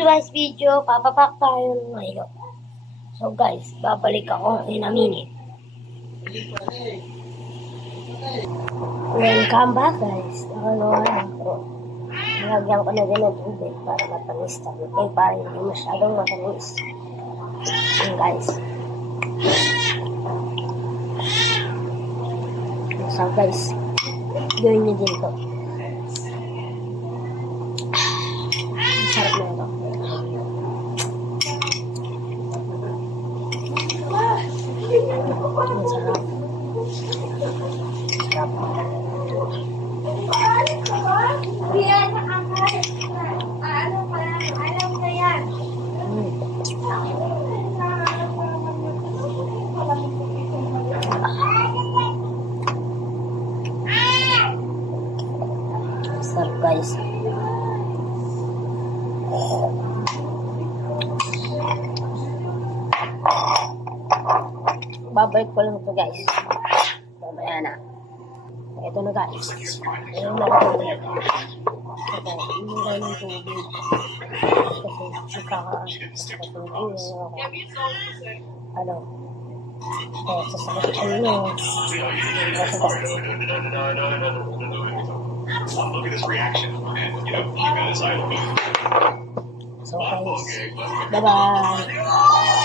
Guys, video, papapak tayo ng Milo. So guys, babalik ako in a minute. Welcome back guys. Nakagawa na ako. Nilagyan ko na din ng tubig para matamis tayo. Para hindi masyadong matamis. Yun guys. So guys, gawin nyo din to. Sarap na ito. Ang sarap. Sarap. Sarap guys. Babalik ko lang ito guys. Mamaya na. Ito na guys. Ayun na ito. Ito. Inuray ng tubig. Kasi nakakatubig. Ano? Sasakit nyo. Look at this reaction, and you know, keep it as I look. So guys, bye bye.